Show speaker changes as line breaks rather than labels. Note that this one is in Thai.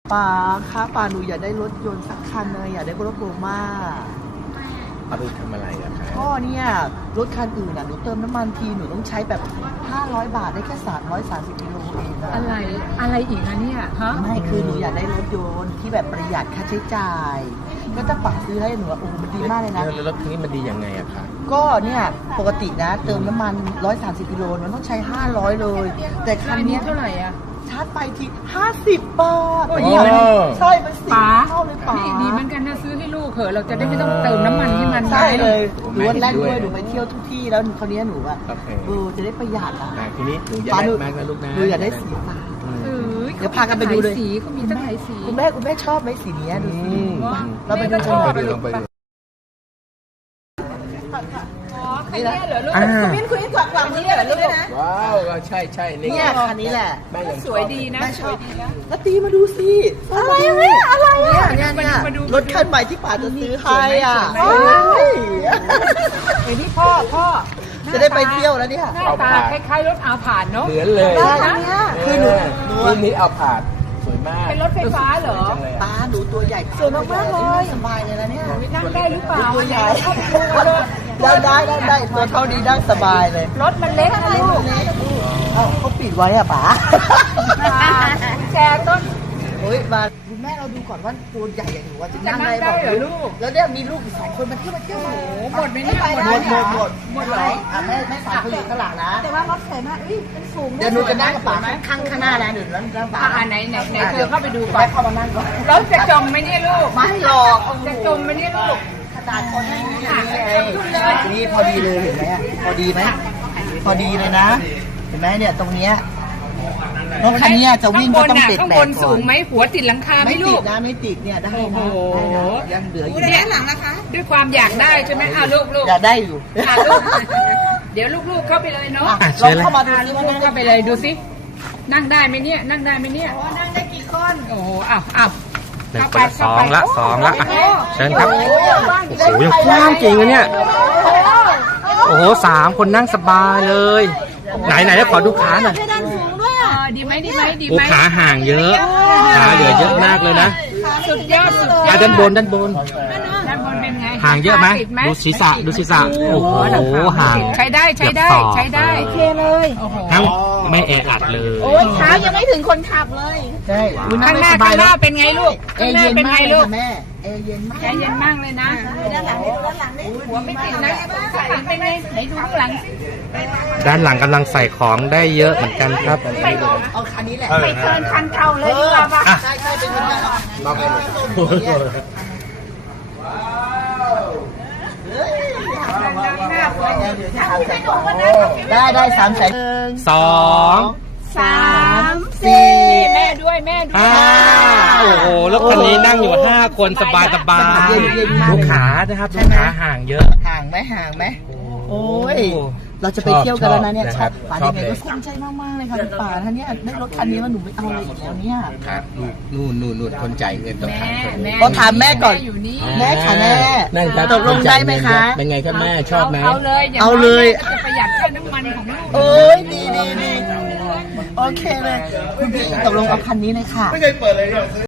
ป๋าคะป๋าหนูอยากได้รถยนต์สักคันเลยอยากได้รถโรม่า
เอาไปทำอะไรอะครับ
พ่อเนี่ยรถคันอื่นหนูเติมน้ำมันทีหนูต้องใช้แบบ500 บาทได้แค่330กิโลเอง
อะไรอีกนะเนี่ยฮะ
ไม่คือหนูอยากได้รถยนต์ที่แบบประหยัดค่าใช้จ่ายก็ถ้าป๋าซื้อให้หนูโอ้มันดีมากเลยนะ
แล้วรถคันนี้มันดียังไงอะครับ
ก็เนี่ยปกตินะเติมน้ำมัน130กิโลมันต้องใช้500เลยแต่คันนี้
เท่าไหร่อ่ะ
ชาร์จไปที50 บาทใช่มันสิเท่าเลยป๋า
ดีเหมือนกันนะซื้อให้ลูกเถอะเราจะได้ไม่ต้องเติมน้ำมันให้มัน
ใช่เลยหนูวันแรกด้วยหนูไปเที่ยวทุกที่แล้วคราวนี้หนูอะจะได้ประหยัดอ่ะ
ทีนี้หนูอยากได้มากนะลูกนะ
หนูอยากได้สีฟ้าเดี๋ยวพากันไปดูเลย
สีเขามีตั้งหลายสี
คุณแม่ชอบไหมสีนี้ดูสิเราไปดูกัน
ลองไปดู
นี่แหละเหรอลูก
คุณอินกวักนี้เหรอลูกนะ
ว้าวใช่
เนี่ยคันนี้แหละ
สวยดีนะสวยดีนะ
แล้วตีมาดูสิอะไรเนี่ยอะไรเนี่ยรถคันใหม่ที่ป๋าจะซื้อให้อ่ะ
ไอ้นี่พ่อ
จะได้ไปเที่ยวแล้วเนี่ย
หน้าตาคล้ายๆรถอาผ่านเนาะ
เหมือนเลย
คือหนู
นี้เอาผ่านสวยมาก
เป็นรถไฟฟ้าเหรอ
ตาหนูตัวใหญ่สวยมากเลยสบายเลยนะเนี่ย
นั่งได้หรือเปล่า
ตัวใหญ่ได้ตัวเท่านี้ได้สบายเลย
รถมันเล็กนะลูก
เขาปิดไว้อะป๋า
แชร์ต้น
โอ้ยมาคุณแม่เราดูก่อนว่าตัวใหญ่อย่างหนูว่าจะนั่งได้
เหรอลูก
แล้วเนี่ยมีลูกอีก2 คนมาเที่ยวโอ้โห
หมดไหมเนี่ย
หมดเลยแม่สาวคนอื่นข้างหลังนะ
แต่ว่ารถสวยมากเป็นสูง
เดี๋ยวหนูจะนั่งกับป๋าข้างหน้านะเดี๋ยวนั่งป๋า
ไหนเธอเข้าไปดูก่อน
เข้ามานั่งก่อน
รถจะจมไหมเนี่ยลูก
ไม่หรอก
จะจมไหมเนี่ยลูก
ขนาดคนให้นี่พอดีเลยเห็นไหมพอดีไหมพอดีเลยนะเห็นไหมเนี่ยตรงเนี้ยรถคันนี้จะวิ่งก็ต้องติดแบบ
ข้างบนสูงไหมหัวติดหลังคาไหมลูก
ไม่ติดเนี่ยได้นะยังเหลืออยู่
เนี่ยหลังนะคะด้วยความอยากได้ใช่ไหมลูก
อยากได้อยู่
ลูกเดี๋ยวลูกเข้าไปเลยเนาะ
ลองเข้ามาดูซิว่านั่ง
เข้าไปเลยดูซินั่งได้ไหมเนี่ยนั่งได้ไหมเนี่ย
นั่งได้กี่คน
โอ้โหอ้าว
สองละเชิญครับโอ้โหยังกว้างจริงนะเนี่ยโอ้โห3 คนนั่งสบายเลยไหนแล้วขอดูขาหน่อย
ดีไหม
โอ้ขาห่างเยอะขาเหลือเยอะมากเลยนะ
สุดยอด
ด้านบน
เป็นไง
ห่างเยอะไหมดูศีรษะโอ้โหห่าง
ใช้ได้โอเคเลย
ทั้งไม่แออัดเลย
โอ้ยเท้ายังไม่ถึงคนขับเลย
ใช่
ข้างหน้าเป็นไงลูก
เอเย็นมากเลยแม่
เย็นมากเลยนะ
ด้านหลังนี่
หัวไม่ติดนะข้างหลังเป็นไงไหนดูข้างหลังสิ
ด้านหลังกำลังใส่ของได้เยอะเหมือนกันครับ
เอาคันนี้แหละ
ไปเทิร์นคันเก่าเลยดีกว่าป่ะ
ใช่เป็นคันเก่าลองไปได้300,000
2
3 4แม่ด้วย
โอ้โหแล้วคันนี้นั่งอยู่5 คนสบายลูกขานะครับลูกขาห่างเยอะ
ห่างไหมโอ้ยเราจะไปเที่ยวกันแล้วนะเนี่ยป๋ายังไงก็ภูมิใจมากๆเลยค่ะป๋าท่านเนี่ยได้รถคันนี้แล้วหนูไม่เอาอะไรอีกแล้วเนี่ย
นู่นคนจ่ายเงินต้องถาม
ต้องถามแม่ก่อนแม่ค่ะแม่ตกลงได้ไหมคะ
เป็นไงครับแม่ชอบไหม
เอาเลย
จะประหยัดค่าน้ำมันของลูก
เอ้ยดีโอเคเลยคุณพี่ตกลงเอาคันนี้เลยค่ะไม่เคยเปิดเลย